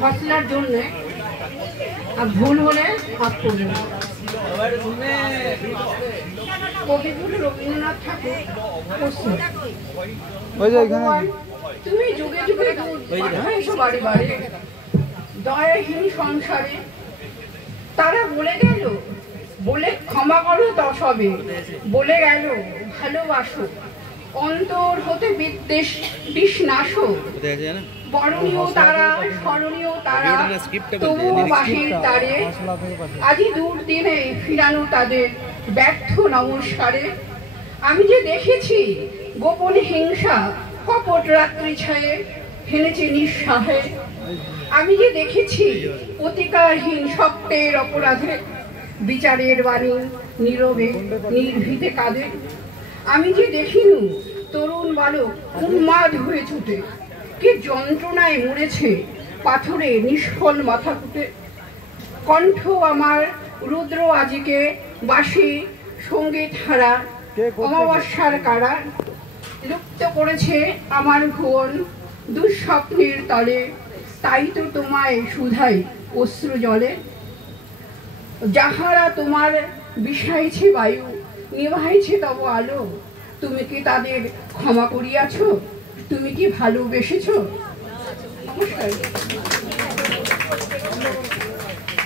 ফসলার জন্য ভুল হলে হাত করবেন। কবিগুরু রবীন্দ্রনাথ ঠাকুর তুমি যুগে যুগে এসো বাড়ি বাড়ি দয়াহীন সংসারে। তারা বলে গেল, বলে ক্ষমা করো তসবে, বলে গেল ভালোবাসো, অন্তর হতে বিদ্বেষ বিষ্ণাসো। বরণীয় তারা স্মরণীয় তারা তবুও বাহির তারে, আজি দূর দিনে ফিরানো তাদের ব্যর্থ নমস্কারে। আমি যে দেখেছি গোপনে হিংসা কপট রাত্রি ছায়ে ফেলেছে নিঃসাহে। আমি যে দেখেছি প্রতিকারহীন সত্যের অপরাধে বিচারের বাণী নীরবে নির্ভীতে কাঁদে। আমি যে দেখিনু তরুণ বালক উন্মাদ হয়ে ছুটে, কি যন্ত্রণায় মরেছে পাথরে নিষ্ফল মাথা ফুটে। কণ্ঠ আমার রুদ্র আজিকে বাঁশি সঙ্গীত হারা অমাবস্যার কারা। লুপ্ত করেছে আমার ভুবন দুঃস্বপ্নের তলে, তাই তো তোমায় শুধাই অশ্রু জলে। যাহারা তোমার বিষাইছে বায়ু নিভাইছে তব আলো, তুমি কি তাদের ক্ষমা করিয়াছ? তুমি কি ভালোবেসেছ? নমস্কার।